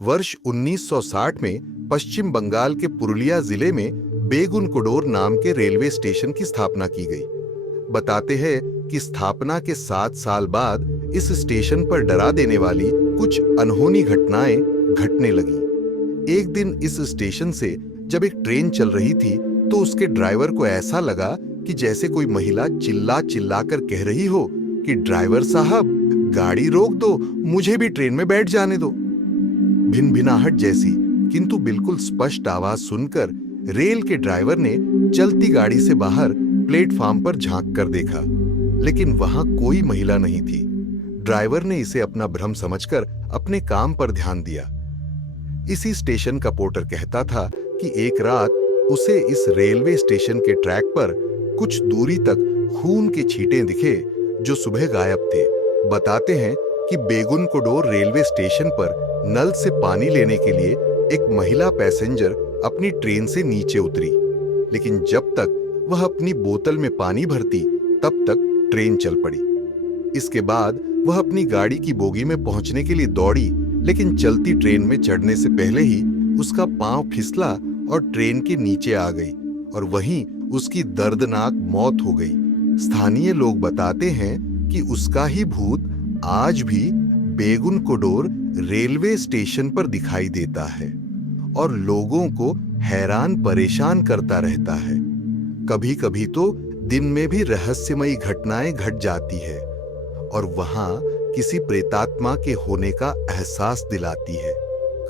वर्ष 1960 में पश्चिम बंगाल के पुरुलिया जिले में बेगुनकोडोर नाम के रेलवे स्टेशन की स्थापना की गई। बताते हैं कि स्थापना के 7 साल बाद इस स्टेशन पर डरा देने वाली कुछ अनहोनी घटनाएं घटने लगीं। एक दिन इस स्टेशन से जब एक ट्रेन चल रही थी तो उसके ड्राइवर को ऐसा लगा कि जैसे कोई महिला चिल्ला चिल्ला कर कह रही हो कि ड्राइवर साहब, गाड़ी रोक दो, मुझे भी ट्रेन में बैठ जाने दो। भिनभिनाहट जैसी किंतु बिल्कुल स्पष्ट आवाज सुनकर रेल के ड्राइवर ने चलती गाड़ी से बाहर प्लेटफॉर्म पर झांक कर देखा, लेकिन वहां कोई महिला नहीं थी। ड्राइवर ने इसे अपना भ्रम समझकर अपने काम पर ध्यान दिया। इसी स्टेशन का पोर्टर कहता था कि एक रात उसे इस रेलवे स्टेशन के ट्रैक पर कुछ दूरी तक खून के छींटे दिखे जो सुबह गायब थे। बताते हैं कि बेगुनकोडोर रेलवे स्टेशन पर नल से पानी लेने के लिए एक महिला पैसेंजर अपनी ट्रेन से नीचे उतरी, लेकिन जब तक वह अपनी बोतल में पानी भरती तब तक ट्रेन चल पड़ी। इसके बाद वह अपनी गाड़ी की बोगी में पहुंचने के लिए दौड़ी, लेकिन चलती ट्रेन में चढ़ने से पहले ही उसका पांव फिसला और ट्रेन के नीचे आ गई और वहीं उसकी दर्दनाक मौत हो गई। स्थानीय लोग बताते हैं कि उसका ही भूत आज भी बेगुनकोडोर रेलवे स्टेशन पर दिखाई देता है और लोगों को हैरान परेशान करता रहता है। कभी कभी तो दिन में भी रहस्यमयी घटनाएं घट जाती है और वहां किसी प्रेतात्मा के होने का एहसास दिलाती है।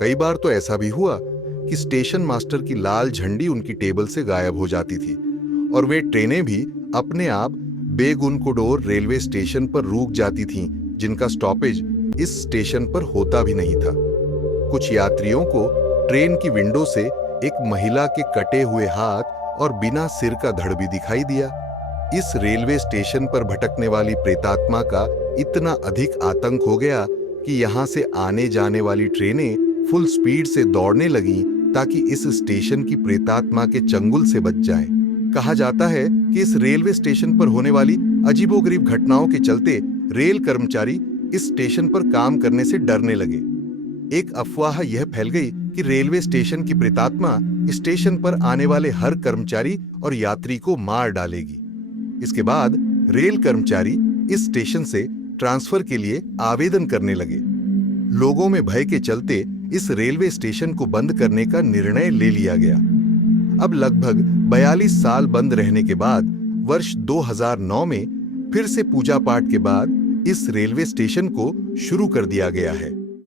कई बार तो ऐसा भी हुआ कि स्टेशन मास्टर की लाल झंडी उनकी टेबल से गायब हो जाती थी और वे ट्रेनें भी अपने आप बेगुनकोडोर रेलवे स्टेशन पर रुक जाती थीं, जिनका स्टॉपेज इस स्टेशन पर होता भी नहीं था। कुछ यात्रियों को ट्रेन की विंडो से एक महिला के कटे हुए हाथ और बिना सिर का धड़ भी दिखाई दिया। इस रेलवे स्टेशन पर भटकने वाली प्रेतात्मा का इतना अधिक आतंक हो गया कि यहां से आने जाने वाली ट्रेनें फुल स्पीड से दौड़ने लगीं ताकि इस स्टेशन की प्रेतात्मा के चंगुल से बच जाएं। कहा जाता है कि इस रेलवे स्टेशन पर होने वाली अजीबोगरीब घटनाओं के चलते रेल कर्मचारी इस स्टेशन पर काम करने से डरने लगे। एक अफवाह यह फैल गई कि रेलवे स्टेशन की प्रेतात्मा स्टेशन पर आने वाले हर कर्मचारी और यात्री को मार डालेगी। इसके बाद रेल कर्मचारी इस स्टेशन से ट्रांसफर के लिए आवेदन करने लगे। लोगों में भय के चलते इस रेलवे स्टेशन को बंद करने का निर्णय ले लिया गया। अब लगभग 42 साल बंद रहने के बाद वर्ष 2009 में फिर से पूजा पाठ के बाद इस रेलवे स्टेशन को शुरू कर दिया गया है।